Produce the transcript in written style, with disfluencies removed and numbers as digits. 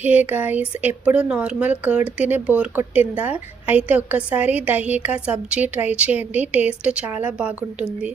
Hey guys, ఎప్పుడు normal curd తినే bore కొట్టిందా? అయితే ఒక్కసారి దహీ కా సబ్జీ ట్రై చేయండి. టేస్ట్ చాలా బాగుంటుంది.